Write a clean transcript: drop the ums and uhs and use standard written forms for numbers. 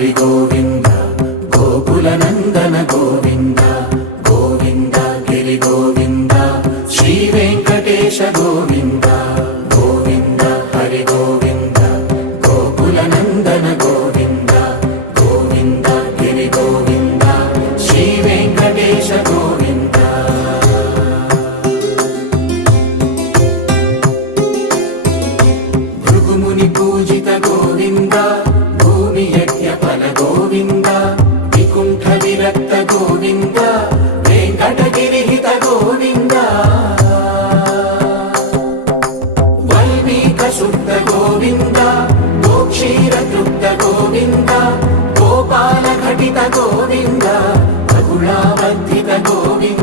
హరి గోవింద గోకుల నందన గోవింద గోవింద గిరి గోవింద శ్రీ వెంకటేశ గోవింద గోవింద హరి గోవింద గోకుల నందన గోవింద గోవింద గిరి గోవింద శ్రీ వెంకటేశ గోవింద భృగుముని పూజిత గోవింద భూమి యజ్ఞ ఫల గోవింద వికుంఠ విరక్త గోవింద వెంకటగిరిహిత గోవింద వల్మీక శుద్ధ గోవింద గోక్షీర తృప్త గోవింద గోపాల ఘటిత గోవింద బహుళావర్ధిత గోవింద